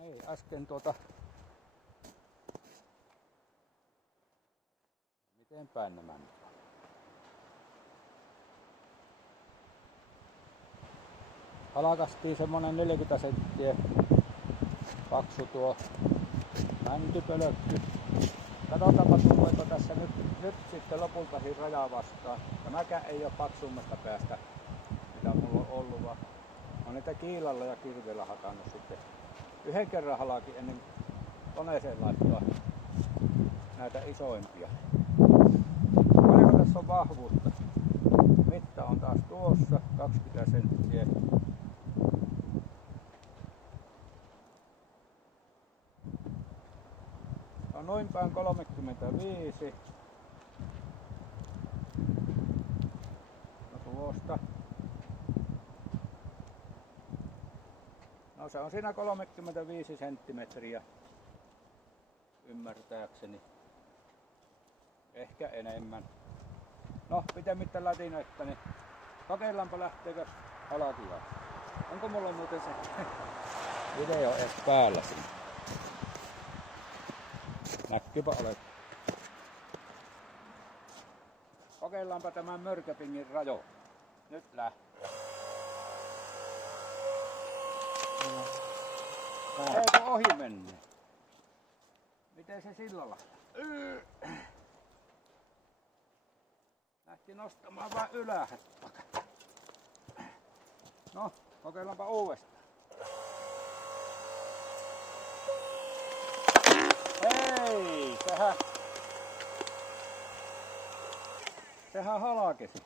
niin, äsken miten päin nämä nyt on? Halkaistiin semmonen 40 senttiä paksu tuo mäntypölkky. Katsotaanpa tuleeko tässä nyt sitten lopulta raja vastaan. Tämäkään ei ole paksummasta päästä mitä mulla on ollut, vaan on niitä kiilalla ja kirveellä hakannut sitten. Yhden kerran halakin ennen koneeseen laittaa näitä isoimpia. Paljonko tässä on vahvuutta? Mitta on taas tuossa 20 senttiä. On noin päin 35. No tuosta. No se on siinä 35 senttimetriä ymmärtääkseni. Ehkä enemmän. No pitemmittä lätinöitä, niin kokeillaanpa lähteekö halkia. Onko mulla muuten se video edes päällä siinä? Näkkypä olet. Kokeillaanpa tämän mörköpingin rajo. Nyt lähtee. Eikö ohi mennä? Miten se sillalla? Lähti nostamaan vaan ylhäälle. No, kokeillaanpa uudestaan. Hei, sehän halkesi.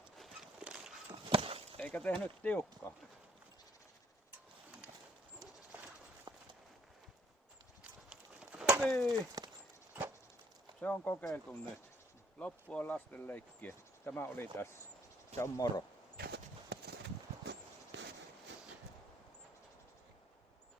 Eikä tehnyt tiukkaa. Niin. Se on kokeiltu nyt. Loppu on lasten leikkiä. Tämä oli tässä. Se on moro.